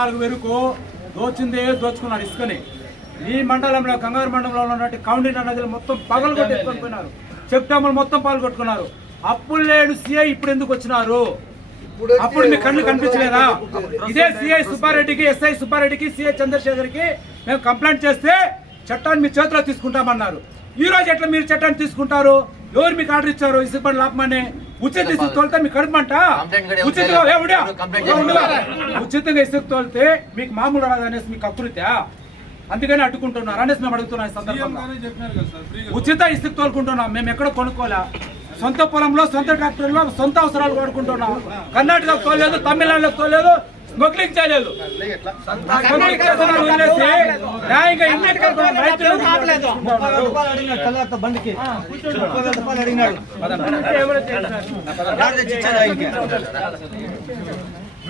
నాలుగు వరకు దోచిందే దోచుకున్నారు ఇసుకని. ఈ మండలంలో కంగారు మండలంలో ఉన్నటువంటి కౌండిన నదులు మొత్తం పగలు కొట్టేసుకొని పోయినారు. చెక్ డ్యాములు మొత్తం పాలు కొట్టుకున్నారు. అప్పులు లేడు సీఐ ఇప్పుడు ఎందుకు వచ్చినారు? అప్పుడు మీ కళ్ళు కనిపించలేదా? ఇదే సిఐ సుబ్బారెడ్డికి ఎస్ఐ సుబ్బారెడ్డికి సిఐ చంద్రశేఖర్కి మేము కంప్లైంట్ చేస్తే చట్టాన్ని మీ చేతిలో తీసుకుంటామన్నారు. ఈ రోజు ఎట్లా మీరు చట్టాన్ని తీసుకుంటారు? ఎవరు మీకు ఆర్డర్ ఇచ్చారు? ఇసుక పని లాపమని ఉచిత ఇసుక తోలితే మీకు కడుపుమంట ఉచితంగా? ఉచితంగా ఇసుక తోలితే మీకు మామూలు రాదు అనేసి మీకు అకృత్యా? అందుకని అడ్డుకుంటున్నారు అనేసి మేము అడుగుతున్నాం సందర్భంగా ఉచిత ఇసుక తోలుకుంటున్నాం మేము ఎక్కడ కొనుక్కోలే సొంత పొలంలో సొంత ట్రాక్టర్లో సొంత అవసరాలు వాడుకుంటున్నాం కర్ణాటక తోలేదు తమిళనాడులో తోలేదు మొగ్లించలేదు బండికి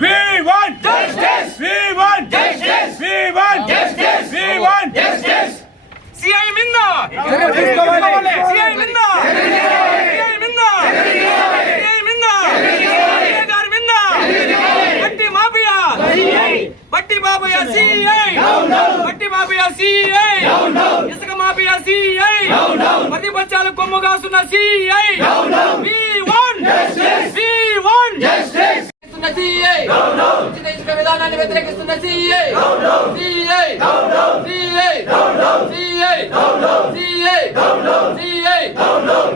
We want justice! We want justice! We want justice! We want justice! CI Minna! CI mafia CI! బట్టి మాఫియా సిఐ! ఇసుక మాఫియా సిఐ! ప్రతిపక్షాల కొమ్ము కాస్తున్న CI! We want we want వ్యతిరేకిస్తున్న CI! ఉచిత ఇసుక విధానాన్ని వ్యతిరేకిస్తున్న CI CI CI CI CI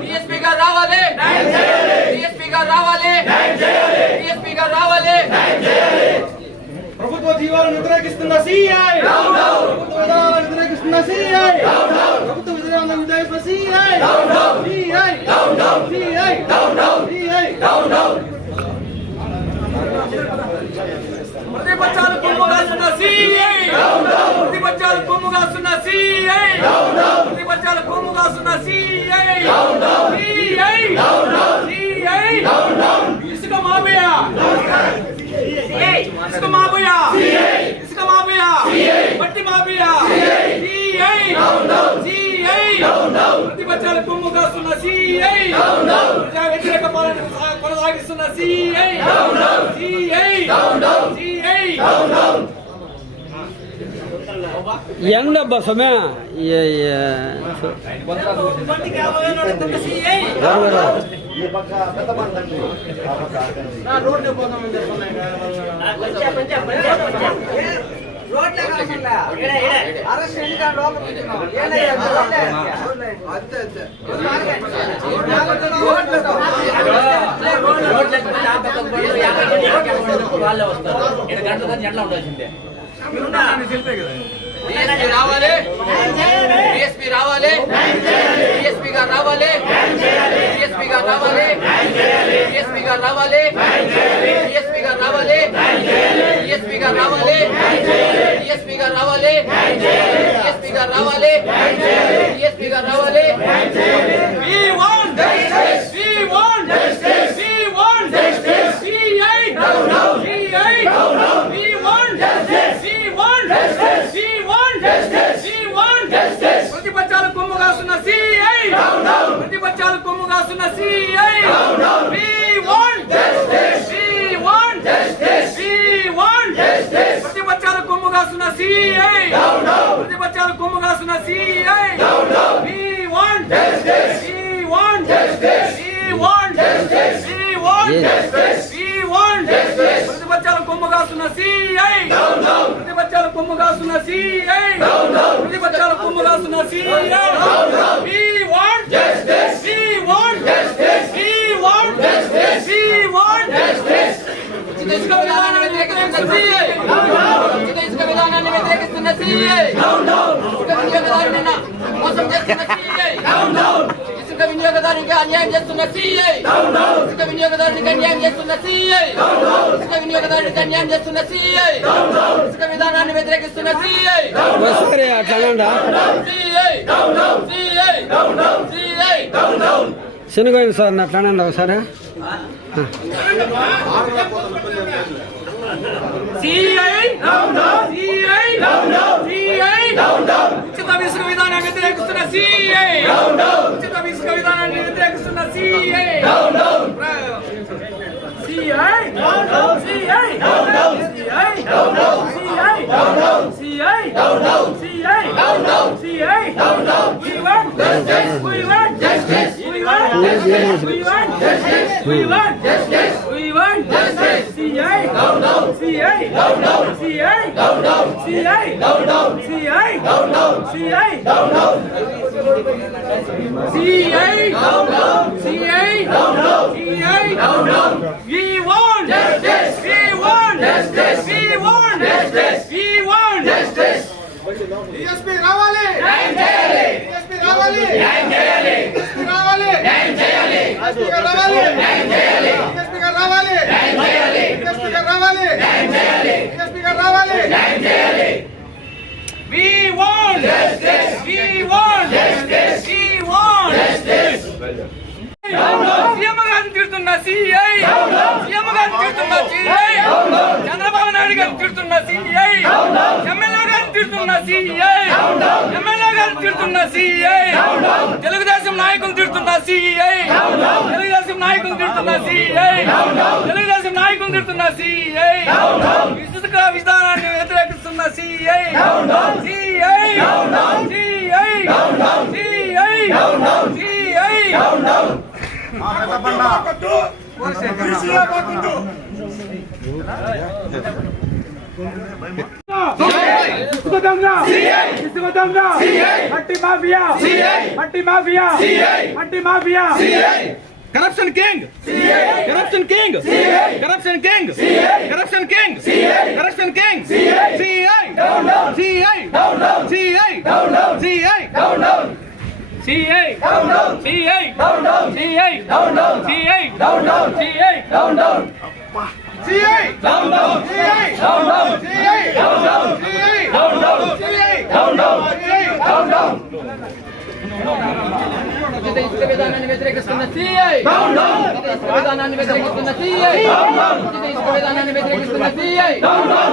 DSP గారు రావాలి DSP గారు రావాలి డిఎస్పీ గారు రావాలి ప్రభుత్వ జీవాలను వ్యతిరేకిస్తున్న సిఐ ప్రభుత్వ విధానాలను వ్యతిరేకిస్తున్న సిఐ ప్రభుత్వ విధానాలను వ్యతిరేకిస్తున్న సిఐ సిఐ సిఐ ప్రతిపక్షాలు కొమ్ము కాస్తున్న సిఐ ప్రతిపక్షాలు కొమ్ము కాస్తున్న సిఐ ప్రతిపక్షాలు కొమ్ము కాస్తున్న సిఐ సిఐ సిఐ ఇసుక మాఫియా. ఇసుక మాఫియా ఇసుక మాఫియా బట్టి మాఫియా సిఐ సిఐ ప్రతిపక్షాలు కొమ్ము కాస్తున్న సిఐ ప్రజా వ్యతిరేక పాలన కొనసాగిస్తున్న సిఐ సిఐ సిఐ எண்ண பசமே వాళ్ళే వస్తారు ఎట్లా ఉండాల్సిందే డిఎస్పీ రావాలి డిఎస్పీ రావాలి డిఎస్పీ గారు రావాలి డిఎస్పీ గారు రావాలి డిఎస్పీ గారు రావాలి డిఎస్పీ గారు రావాలి డిఎస్పీ గారు రావాలి డిఎస్పీ గారు రావాలి డిఎస్పీ గారు రావాలి డిఎస్పీ గారు రావాలి We want justice. We want justice. We want justice. CI. CI. We want justice. We want justice. We want justice. We want justice. ప్రతిపక్షాలు కొమ్ము కాస్తున్న సిఐ ప్రతిపక్షాలు కొమ్ము No, no. We want justice. We want justice. We want justice. ప్రతిపక్షాలు కొమ్ము కాస్తున్న CI ప్రతిపక్షాలు కొమ్ము కాస్తున్న CI We want justice. We want justice. We want justice. We want justice. We want justice. ప్రతిపక్షాలు కొమ్ము కాస్తున్న సిఐ ప్రతిపక్షాలు కొమ్ము కాస్తున్న సిఐ ప్రతిపక్షాలు కొమ్ము కాస్తున్న CI We no. justice. We want justice. We want justice. We want justice. ఉచిత విధానాన్ని వ్యతిరేకిస్తున్న సిఐ ఉచిత విధానాన్ని వ్యతిరేకిస్తున్న సిఐ వినియోగదారుని మోసం చేస్తున్న సిఐ ఇసుక వినియోగదారునికి అన్యాయం చేస్తున్న సిఐ ఇసుక వినియోగదారునికి అన్యాయం చేస్తున్న సిఐ ఇసుక వినియోగదారునికి అన్యాయం చేస్తున్న సిఐ ఇసుక విధానాన్ని వ్యతిరేకిస్తున్న సిఐ అట్లా సిఐ శనగ సార్ అట్లానే ఒకసారి ఉచిత విసుక విధానాన్ని వ్యతిరేకిస్తున్న సిఐ. ఉచిత విసుక విధానాన్ని వ్యతిరేకిస్తున్న CI. CI CI Don't know. CA. Don't know. CA. Don't know. CA. Don't know. CA. Don't know. We want yes yes want justice. We want justice. We want justice. We want justice. We want justice. CA. Don't know. CA. Don't know. CA. Don't know. CA. Don't know. CA. Don't know. CA. Don't know. CA. Don't know. CA. Don't know. CA. Don't know. We want justice. want justice we want justice we want justice DSP రావాలి న్యాయం చేయాలి DSP రావాలి న్యాయం చేయాలి DSP రావాలి న్యాయం చేయాలి DSP గారు రావాలి న్యాయం చేయాలి డిఎస్పీ గారు రావాలి న్యాయం చేయాలి డిఎస్పీ గారు రావాలి న్యాయం చేయాలి డిఎస్పీ గారు రావాలి న్యాయం చేయాలి We want justice. We want justice. తిడుతున్న సిఐ సీఎం గారిని తిడుతున్న సిఐ చంద్రబాబు నాయుడు గారిని తిడుతున్న సిఐ ఎమ్మెల్యే గారిని తిడుతున్న సిఐ ఎమ్మెల్యే గారిని తిడుతున్న సిఐ తెలుగుదేశం నాయకులు తిడుతున్న సిఐ తెలుగుదేశం నాయకులు తిడుతున్న సిఐ తెలుగుదేశం నాయకులు తిడుతున్న సిఐ విసుక విధానాన్ని వ్యతిరేకిస్తున్న CI CI CI CI CI మట్టి మాఫియా మట్టి మాఫియా మట్టి mafia corruption king corruption king corruption king corruption king corruption king CI CI CI CI CA down down CA down down CA down down CA down down CA down down CI down down CI down down CI down down CI down down CI down down down down ఉచిత ఇసుక విధానాన్ని వ్యతిరేకిస్తున్న CI ఉచిత ఇసుక విధానాన్ని వ్యతిరేకిస్తున్న CI ఉచిత ఇసుక విధానాన్ని వ్యతిరేకిస్తున్న సిఐ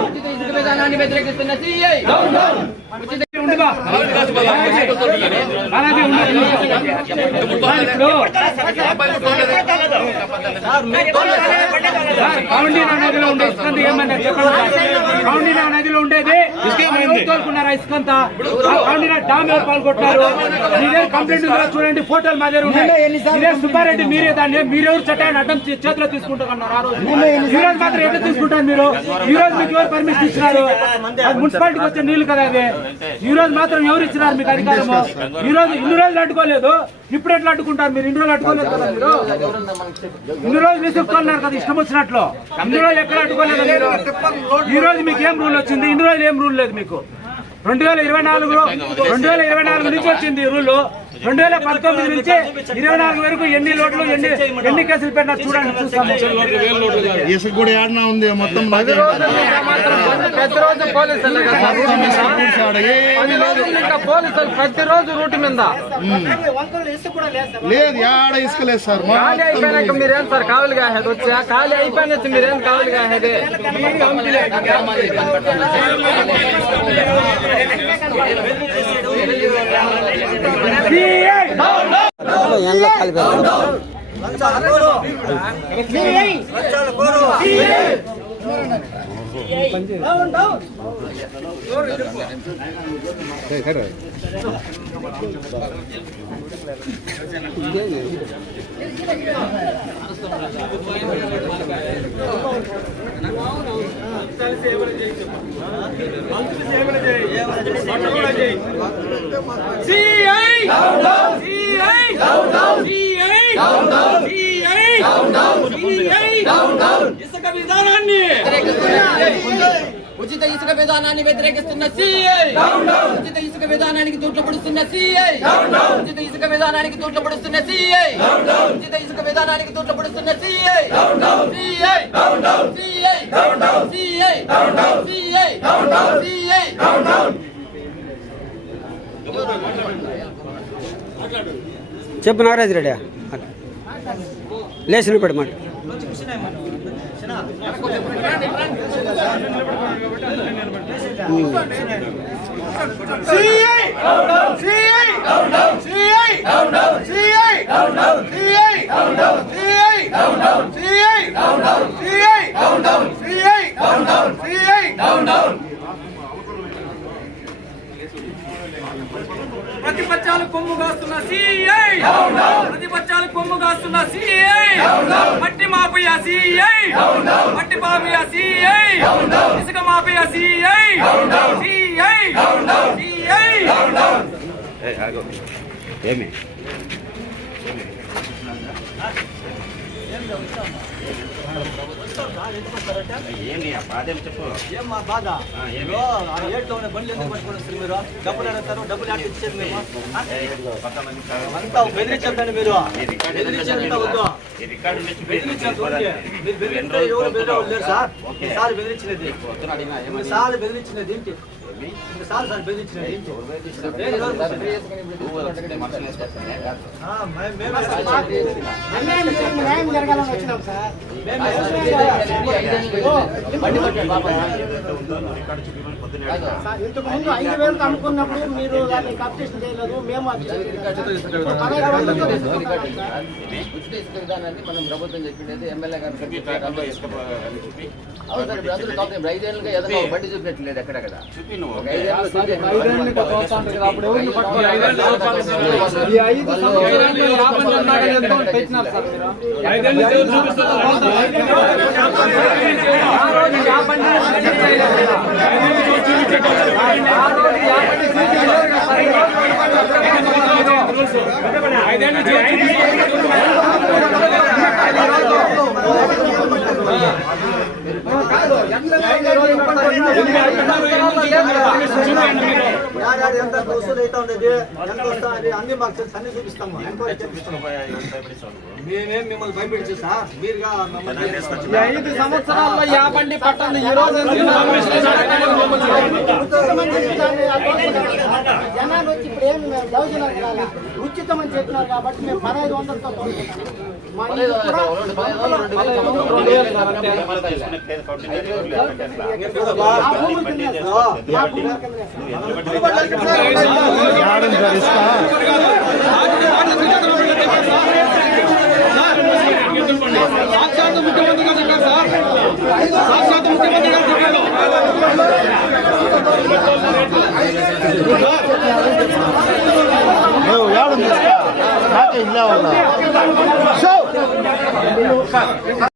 ఉచిత ఇసుక విధానాన్ని వ్యతిరేకిస్తున్న సిఐ ఉచిత కౌండినా నదిలో ఉండే ఇసుకంత ఏమన్నా చెప్పండి కౌండినా నదిలో ఉండేది. తోలుకున్నారా ఇసుకంతా? కౌండినా డామ్ ఎవరు పాల్గొట్టారు? మీరే కంప్లైంట్ ఉందా చూడండి ఫోటోలు మా దగ్గర ఉన్నాయి. సుబ్బారెడ్డి మీరే దాన్ని. మీరెవరు చట్టాన్ని అడ్డం చేతిలో తీసుకుంటున్నారు ఆ రోజు? ఈ రోజు మాత్రం ఎట్లా తీసుకుంటారు మీరు? ఈ రోజు మీకు ఎవరు పర్మిషన్ ఇచ్చినారు? అది మున్సిపాలిటీకి వచ్చే నీళ్ళు కదా అవి. ఈ రోజు మాత్రం ఎవరు ఇచ్చినారు మీకు అధికారము? ఈ రోజు ఇన్ని రోజులు అడ్డుకోలేదు. ఇప్పుడు ఎట్లా అడ్డుకుంటారు మీరు? ఇన్ని రోజులు అడ్డుకోలేదు కదా మీరు? ఇన్ని రోజులు కదా ఇష్టం వచ్చినట్లు. ఇన్ని రోజులు ఎక్కడ అడ్డుకోలేదు మీరు? ఈ రోజు మీకు ఏం రూల్ వచ్చింది? ఇన్ని రోజులు ఏం రూల్ లేదు మీకు? రెండు వేల ఇరవై నాలుగు రెండు వేల ఇరవై నాలుగు నుంచి వచ్చింది ఈ రూల్. రెండు వేల పంతొమ్మిది నుంచి ఇరవై నాలుగు వరకు ఎన్ని లోట్లు ఎన్ని ఎన్ని కేసులు పెట్టినా చూడండి చూస్తాము ఇసుక కూడా ఏడనా ఉంది మొత్తం పోలీసులు ప్రతిరోజు రూట్ మీద. లేదు ఏడ ఇసుక లేదు సార్ ఖాళీ అయిపోయినాక మీరేం సార్ కావులుగా హెడ్ వచ్చా? ఖాళీ అయిపోయినట్టు మీరేం ఎండ్ల కలిపి లంచాల కోరు சரி சரி CI down down CI down down CI down down CI down down CI down down విధానాన్ని. ఉచిత ఇసుక విధానాన్ని వ్యతిరేకిస్తున్న సిఐ ఉచిత ఇసుక విధానానికి తూట్లు పొడుస్తున్న సిఐ ఉచిత ఇసుక విధానానికి తూట్లు పొడుస్తున్న సిఐ ఉచిత ఇసుక విధానానికి తూట్లు పొడుస్తున్న CI CI CI CI CI CI చెప్పు నాగరాజు రెడ్డి. లేచి నిలబడి ప్రతిపక్షాలు కొమ్ము కాస్తున్న సిఐ ప్రతిపక్షాలు కొమ్ము కాస్తున్న సిఐ మట్టి మాఫియా సిఐ. మట్టి మాఫియా సిఐ. ఇసుక మాఫియా సిఐ. సిఐ. సిఐ. ఏమి? ఏం మా బాధ? మీరు ఆ ఏట్లో ఉన్న బండ్లు ఎందుకు పట్టుకొని వస్తారు మీరు? డబ్బులు అడుగుతారు డబ్బులు ఆడ ఇచ్చేది మేము అంతా బెదిరించద్దండి మీరు. బెదిరించేంత వద్దు. బెదిరించేంత వద్దు. మీరు బెదిరిస్తే ఎవరు బెదిరేవాళ్ళు లేరు సార్? సార్ బెదిరించినది సార్ బెదిరించినది ఏంటి? ఇంతకు ముందు ఐదు మీరు దాన్ని కంప్లీషన్ చేయలేదు. మేము. ఉచిత ఇసుక విధానాన్ని మనం ప్రభుత్వం చెప్పిండేది ఎమ్మెల్యే గారు. అవును సార్ ఐదేళ్ళుగా ఏదైనా ఒక బండి చూపించట్లేదు ఎక్కడెక్కడ? ఒక ఐదేళ్ళు ఎంత వసూలు ఉండేది ఎంత అన్ని మాకు తెలుసు అన్ని చూపిస్తాము ఎంక్వైరీ చేపిస్తాము మేమేం మిమ్మల్ని భయపెట్టి సార్ మీరుగా ఐదు సంవత్సరాల్లో యాభై పట్టండి ఈ రోజు జనాలు వచ్చి ఇప్పుడు ఏం ఉచితం అని చెప్పినారు కాబట్టి మేము పదహైదు వందలతో సాక్షాత్ ముఖ్యమంత్రి గారు చెప్పారు సార్ సాక్షాత్ ముఖ్యమంత్రి గారు చెప్పారు ఇసుక నాకే ఇల్లే ఉన్నా ファラフェワー。